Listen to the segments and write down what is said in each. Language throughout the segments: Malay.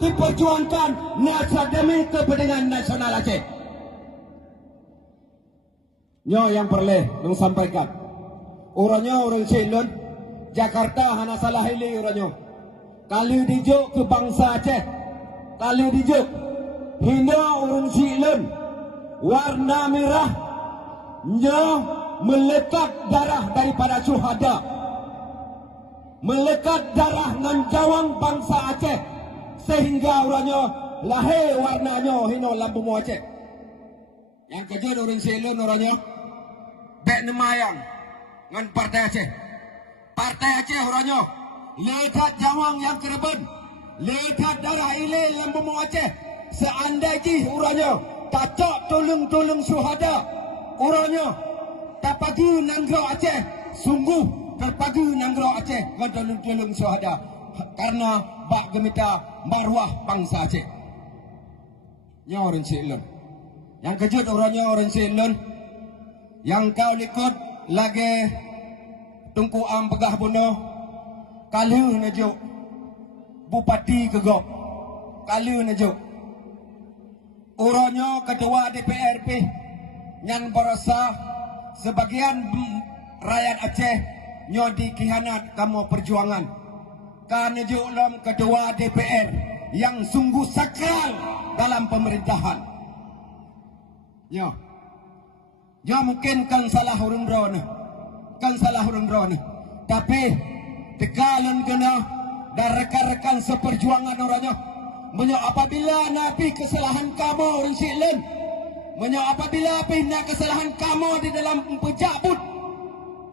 diperjuangkan demi kepentingan nasional Aceh. Nyo yang perlu nung sampaikan. Orangnya orang Cilun, Jakarta hana salah hili orangnya. Kali dijuk ke bangsa Aceh, kali dijuk hina orang Cilun, warna merah, nyo melekat darah daripada syuhada, melekat darah dengan jawang bangsa Aceh, sehingga orangnya lahir warnanya hina lampu Aceh. Yang kejut orang Cilun orangnya bek nemayang dengan partai Aceh. Partai Aceh orangnya lekat jawang yang kereben, lekat darah ile lampu Aceh. Seandainya orangnya tak tolong syuhada, orangnya tak pagi nanggro Aceh, sungguh terpagi nanggro Aceh dengan tolong syuhada, karena bak gemita marwah bangsa Aceh. Nya orang Cilun. Yang kejut orangnya orang Cilun, yang kau likut lagi Tungku Am Pegah Bunuh, kalu najuk Bupati Kegok, kalu najuk orangnya ketua DPRP nyan berasa sebagian rakyat Aceh nyo dikhianat kamu perjuangan. Kan najuk lam ketua DPR yang sungguh sakral dalam pemerintahan. Nyo mungkin kan salah urang drone, tapi tegalan kena dan rekan-rekan seperjuangan orangnya. Apabila nabi kesalahan kamu orang Cilun, apabila pindah kesalahan kamu di dalam pejabut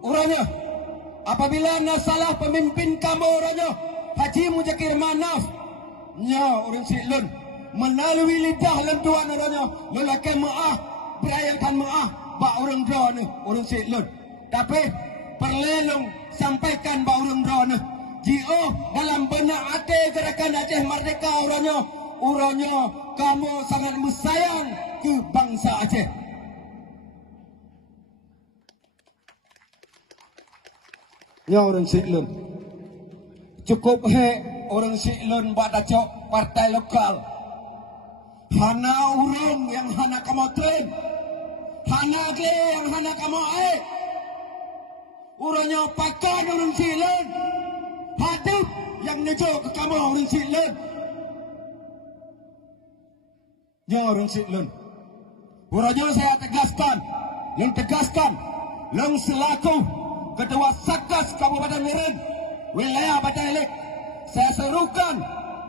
orangnya, apabila salah pemimpin kamu orangnya Haji Muzakir Manaf, orang Cilun melalui lidah lentuan orangnya lelaki maaf, berayakan maaf bak orang drone orang Cilun. Tapi perlelong sampaikan bak orang drone jio dalam benak hati gerakan Aceh Merdeka orangnya kamu sangat bersayang ke bangsa Aceh. Orang Cilun cukup orang Cilun buat dacok partai lokal. Hana urung yang hana kamu klaim, hana klaim yang hana kamu orangnya pakai orang Cilun, hadap yang nejo ke kamu orang Cilun. Orang Cilun orangnya saya tegaskan, yang selaku ketua Satgas Kabupaten Mirin wilayah Batahelek, saya serukan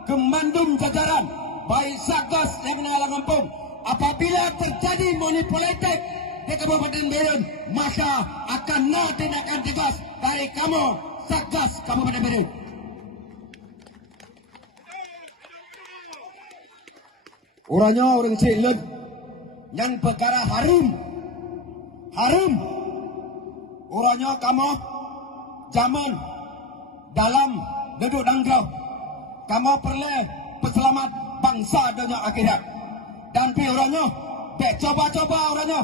ke mandum jajaran baik Satgas yang menalang kampung, apabila terjadi manipolitik di Kabupaten Mirin, maka akan tindakan tegas dari kamu Satgas Kabupaten Mirin. Orangnya orang Cilun yang perkara harum, orangnya kamu zaman dalam duduk danggau, kamu perlu peselamat bangsa dunia akhirat. Dan orangnya coba orangnya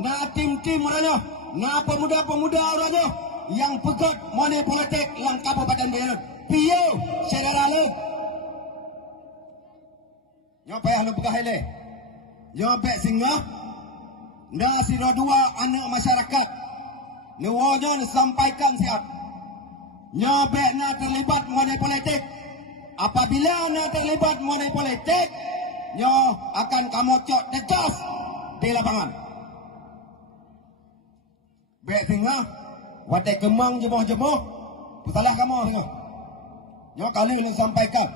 na tim orangnya na pemuda orangnya yang pegot money politik lang Kabupaten Mirin piyo saudara le nyope halu pegah ile nyope singa na siro dua anak masyarakat nuwonya disampaikan siap nyope na terlibat money politik. Apabila na terlibat money politik, nyo akan kamu cok tegas di lapangan. Bek singa, wadah kemang jemoh, salah kamu singa. Nyo kali ini sampaikan.